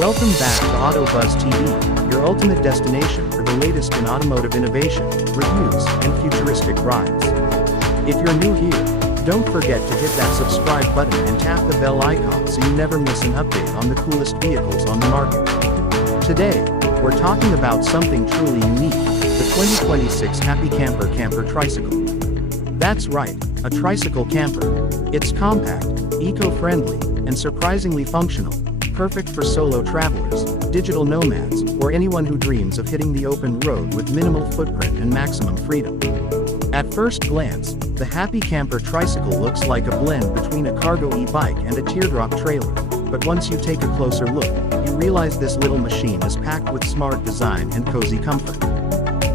Welcome back to AutoBuzz TV, your ultimate destination for the latest in automotive innovation, reviews, and futuristic rides. If you're new here, don't forget to hit that subscribe button and tap the bell icon so you never miss an update on the coolest vehicles on the market. Today, we're talking about something truly unique, the 2026 Happy Camper Tricycle. That's right, a tricycle camper. It's compact, eco-friendly, and surprisingly functional, perfect for solo travelers, digital nomads, or anyone who dreams of hitting the open road with minimal footprint and maximum freedom. At first glance, the Happy Camper Tricycle looks like a blend between a cargo e-bike and a teardrop trailer, but once you take a closer look, you realize this little machine is packed with smart design and cozy comfort.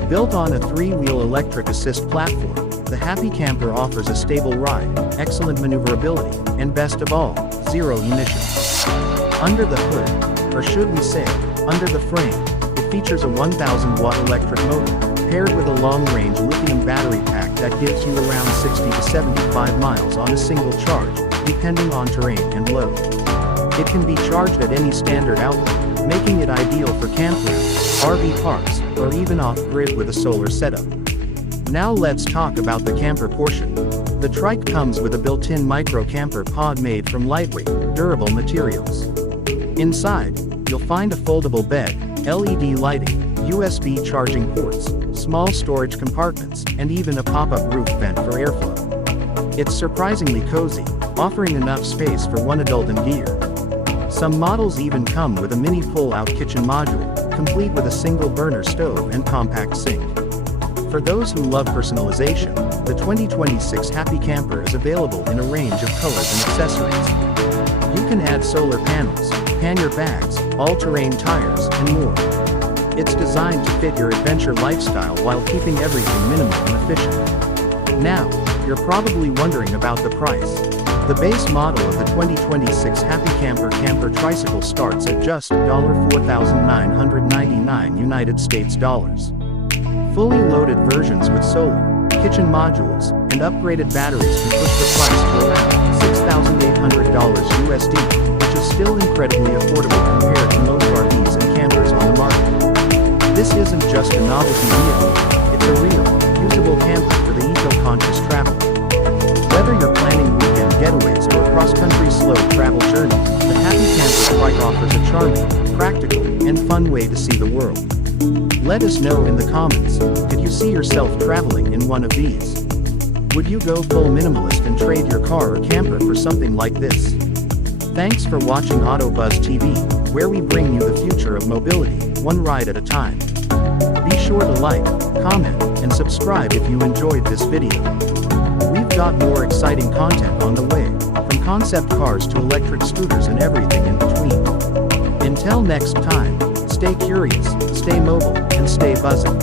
Built on a three-wheel electric assist platform, the Happy Camper offers a stable ride, excellent maneuverability, and best of all, zero emissions. Under the hood, or should we say, under the frame, it features a 1,000-watt electric motor, paired with a long-range lithium battery pack that gives you around 60 to 75 miles on a single charge, depending on terrain and load. It can be charged at any standard outlet, making it ideal for campgrounds, RV parks, or even off-grid with a solar setup. Now let's talk about the camper portion. The trike comes with a built-in micro-camper pod made from lightweight, durable materials. Inside, you'll find a foldable bed, LED lighting, USB charging ports, small storage compartments, and even a pop-up roof vent for airflow. It's surprisingly cozy, offering enough space for one adult and gear. Some models even come with a mini pull-out kitchen module, complete with a single burner stove and compact sink. For those who love personalization, the 2026 Happy Camper is available in a range of colors and accessories. You can add solar panels, pannier bags, all-terrain tires, and more. It's designed to fit your adventure lifestyle while keeping everything minimal and efficient. Now, you're probably wondering about the price. The base model of the 2026 Happy Camper Tricycle starts at just $4,999 United States dollars. Fully loaded versions with solar, kitchen modules, and upgraded batteries can push the price to around $6,800 USD, which is still incredibly affordable compared to most RVs and campers on the market. This isn't just a novelty vehicle, it's a real, usable camper for the eco-conscious traveler. Whether you're planning weekend getaways or a cross-country slow travel journey, the Happy Camper Trike offers a charming, practical, and fun way to see the world. Let us know in the comments, could you see yourself traveling in one of these? Would you go full minimalist and trade your car or camper for something like this? Thanks for watching AutoBuzz TV, where we bring you the future of mobility, one ride at a time. Be sure to like, comment, and subscribe if you enjoyed this video. We've got more exciting content on the way, from concept cars to electric scooters and everything in between. Until next time, stay curious, stay mobile, and stay buzzing.